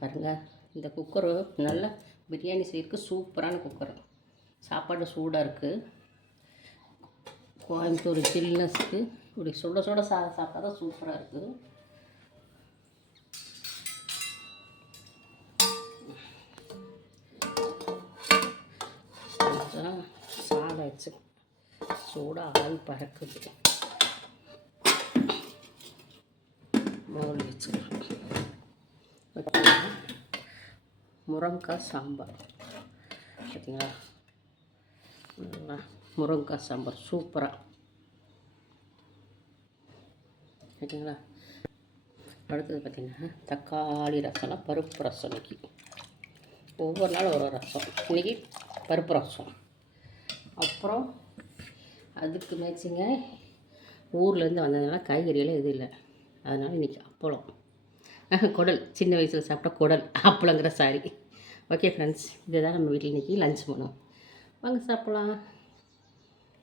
பாருங்கள், இந்த குக்கரு நல்லா பிரியாணி செய்யறதுக்கு சூப்பரான குக்கர். சாப்பாடு சூடாக இருக்குது. கோயம்புத்தூர் சில்னஸ்க்கு இப்படி சுட சுட சாப்பிட்டா தான் சூப்பராக இருக்குது. சாதம் வச்சு சூடாக ஆள் பறக்குது. மோல் வச்சுக்கலாம். முருங்கைக்காய் சாம்பார் பார்த்தீங்களா, முருங்கைக்காய் சாம்பார் சூப்பராக பார்த்தீங்களா. அடுத்தது பார்த்திங்கன்னா தக்காளி ரசம்லாம் பருப்பு ரசம். இன்றைக்கி ஒவ்வொரு நாள் ஒரு ரசம். இன்றைக்கி பருப்பு ரசம். அப்புறம் அதுக்கு மேய்ச்சிங்க ஊர்லேருந்து வந்ததுனால காய்கறியெல்லாம் எதுவும் இல்லை, அதனால் இன்றைக்கி அப்பளம். குடல், சின்ன வயசில் சாப்பிட்டா குடல் அப்பளங்கிற சாரி. ஓகே ஃப்ரெண்ட்ஸ், இதுதான் நம்ம வீட்டில் இன்றைக்கி லஞ்ச் பண்ணுவோம். வாங்க சாப்பிட்லாம்.